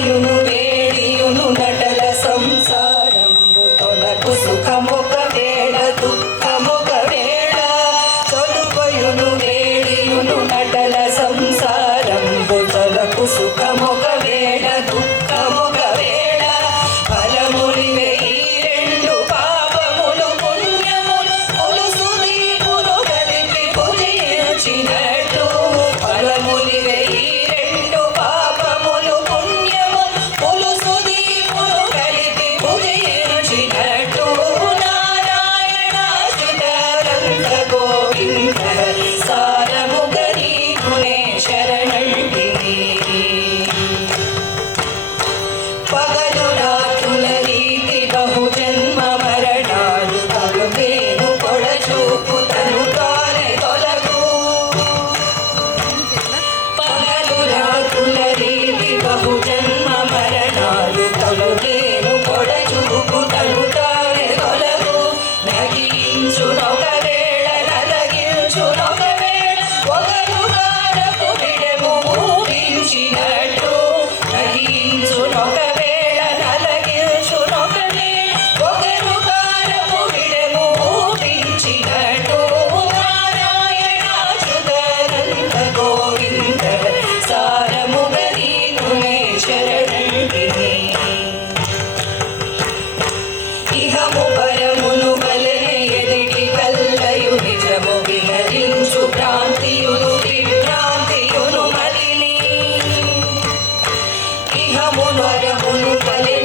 చదువయును వేడియును నటల సంసారంబు తొలకు సుఖమొక వేళ దుఃఖమొక వేళ చదువయును వేడియును నటల సంసారంబు తొలకు సుఖమొక వేళ దుఃఖమొక వేళ ఫలములివే ఈ రెండు పాపములు పుణ్యములు పులుసు దీపులు కలిపి భుజించినట్టు ఫలములివే ఈ రెండు పాపములు పుణ్యములు పులుసు దీపులు కలిపి భుజించినట్టు నారాయణాచ్యుతానంద గోవింద సారముగ నీకునే శరణంటిని పగలు రాత్రుల రీతి బహుజన్మ మరణాలు తలుపేను పొడచూపు తను తానే తొలగు పగలు రాత్రుల రీతి బహుజన్మ మరణాలు తలుపేను పొడచూపు తను తానే తొలగు నగించునొక వేళ నలగించునొక వేళ ఒకరు కారపు విడము ఊహించినట్టు నగించునొక వేళ నలగించునొక వేళ ఒకరు కారపు విడము ఊహించినట్టు నారాయణాచ్యుతానంద గోవింద సారముగ నీకునే శరణంటిని ఇహము పరమును వలె ఎదిటి కల్లయు నిజము విహరించు భ్రాంతియును విభ్రాంతియును మలిని ఇహము పరమును వలె